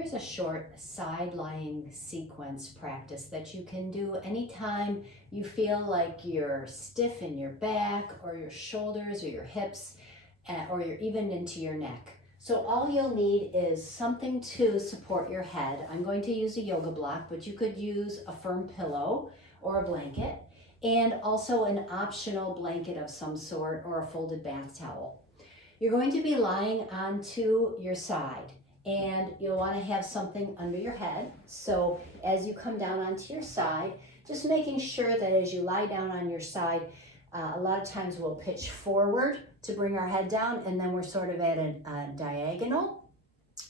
here's a short side lying sequence practice that you can do anytime you feel like you're stiff in your back or your shoulders or your hips or you're even into your neck. So all you'll need is something to support your head. I'm going to use a yoga block, but you could use a firm pillow or a blanket, and also an optional blanket of some sort or a folded bath towel. You're going to be lying onto your side, and you'll want to have something under your head. So as you come down onto your side, just making sure that as you lie down on your side, a lot of times we'll pitch forward to bring our head down, and then we're sort of at a diagonal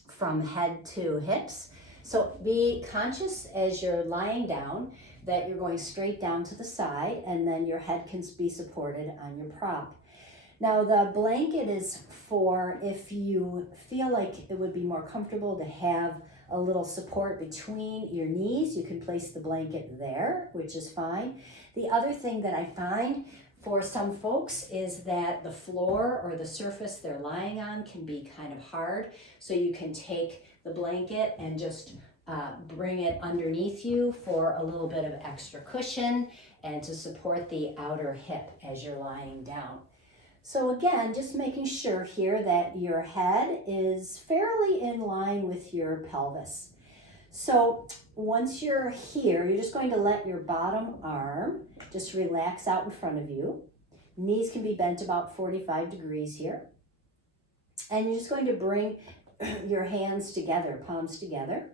from head to hips. So be conscious as you're lying down that you're going straight down to the side, and then your head can be supported on your prop. Now the blanket is for if you feel like it would be more comfortable to have a little support between your knees, you can place the blanket there, which is fine. The other thing that I find for some folks is that the floor or the surface they're lying on can be kind of hard. So you can take the blanket and just bring it underneath you for a little bit of extra cushion and to support the outer hip as you're lying down. So again, just making sure here that your head is fairly in line with your pelvis. So once you're here, you're just going to let your bottom arm just relax out in front of you. Knees can be bent about 45 degrees here. And you're just going to bring your hands together, palms together.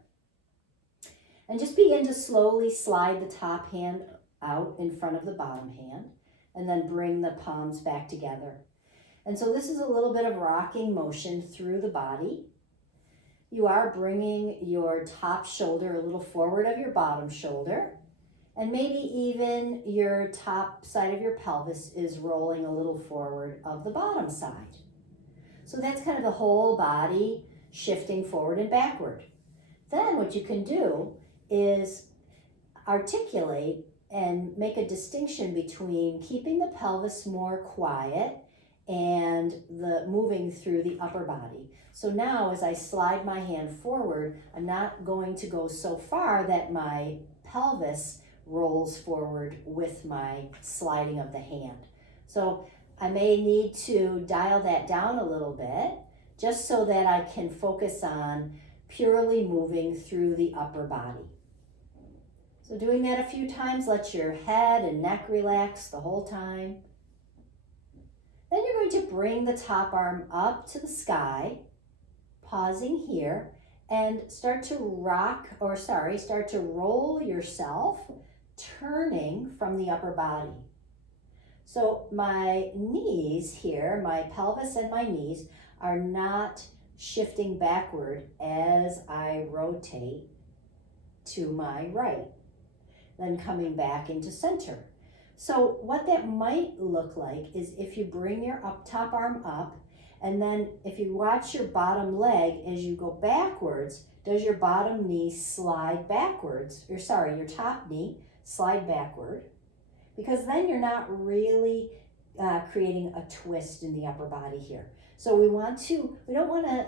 And just begin to slowly slide the top hand out in front of the bottom hand, and then bring the palms back together. And so this is a little bit of rocking motion through the body. You are bringing your top shoulder a little forward of your bottom shoulder, and maybe even your top side of your pelvis is rolling a little forward of the bottom side. So that's kind of the whole body shifting forward and backward. Then what you can do is articulate and make a distinction between keeping the pelvis more quiet and the moving through the upper body. So now as I slide my hand forward, I'm not going to go so far that my pelvis rolls forward with my sliding of the hand. So I may need to dial that down a little bit just so that I can focus on purely moving through the upper body. So doing that a few times, let your head and neck relax the whole time. Then you're going to bring the top arm up to the sky, pausing here, and start to roll yourself, turning from the upper body. So my knees here, my pelvis and my knees are not shifting backward as I rotate to my right, then coming back into center. So what that might look like is if you bring your top arm up, and then if you watch your bottom leg as you go backwards, does your bottom knee slide backwards? Your top knee slide backward, because then you're not really creating a twist in the upper body here. So we don't want to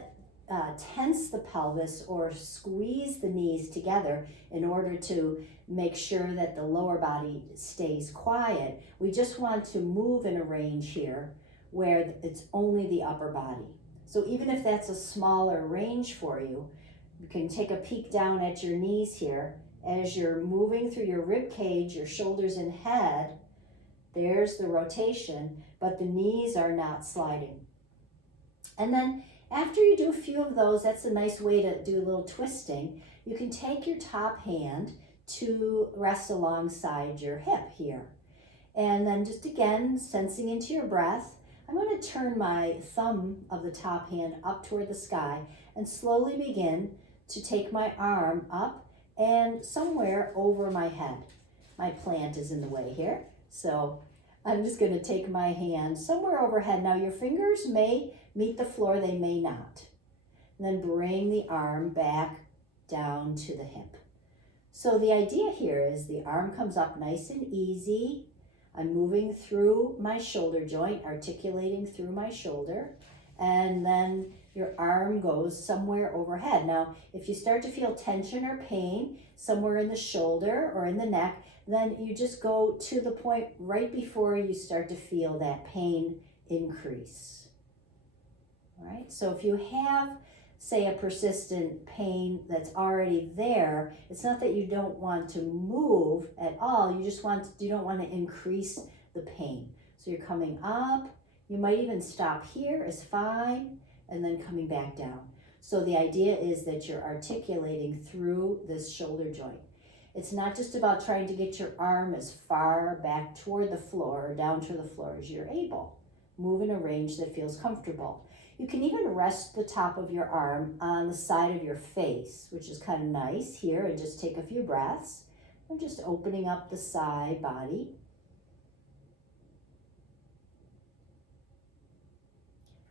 tense the pelvis or squeeze the knees together in order to make sure that the lower body stays quiet. We just want to move in a range here where it's only the upper body. So even if that's a smaller range for you, you can take a peek down at your knees here as you're moving through your rib cage, your shoulders and head. There's the rotation, but the knees are not sliding. And then after you do a few of those, that's a nice way to do a little twisting. You can take your top hand to rest alongside your hip here. And then just again, sensing into your breath, I'm going to turn my thumb of the top hand up toward the sky and slowly begin to take my arm up and somewhere over my head. My plant is in the way here, so I'm just going to take my hand somewhere overhead. Now your fingers may meet the floor, they may not. And then bring the arm back down to the hip. So the idea here is the arm comes up nice and easy. I'm moving through my shoulder joint, articulating through my shoulder, and then your arm goes somewhere overhead. Now, if you start to feel tension or pain somewhere in the shoulder or in the neck, then you just go to the point right before you start to feel that pain increase. All right, so if you have, say, a persistent pain that's already there, it's not that you don't want to move at all, you don't want to increase the pain. So you're coming up, you might even stop here is fine, and then coming back down. So the idea is that you're articulating through this shoulder joint. It's not just about trying to get your arm as far back toward the floor or down to the floor as you're able. Move in a range that feels comfortable. You can even rest the top of your arm on the side of your face, which is kind of nice here, and just take a few breaths. I'm just opening up the side body.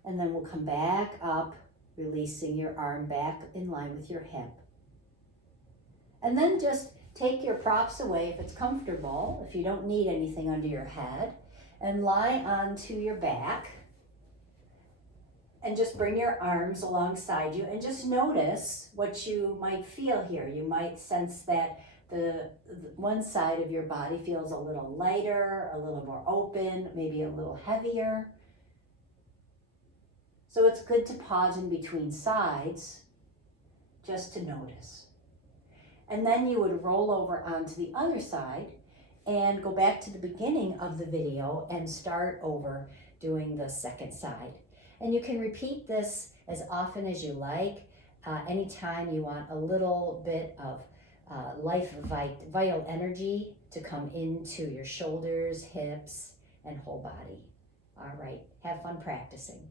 And then we'll come back up, releasing your arm back in line with your hip. And then just take your props away if it's comfortable, if you don't need anything under your head, and lie onto your back. And just bring your arms alongside you and just notice what you might feel here. You might sense that the one side of your body feels a little lighter, a little more open, maybe a little heavier. So it's good to pause in between sides just to notice. And then you would roll over onto the other side and go back to the beginning of the video and start over doing the second side. And you can repeat this as often as you like, anytime you want a little bit of vital energy to come into your shoulders, hips, and whole body. All right, have fun practicing.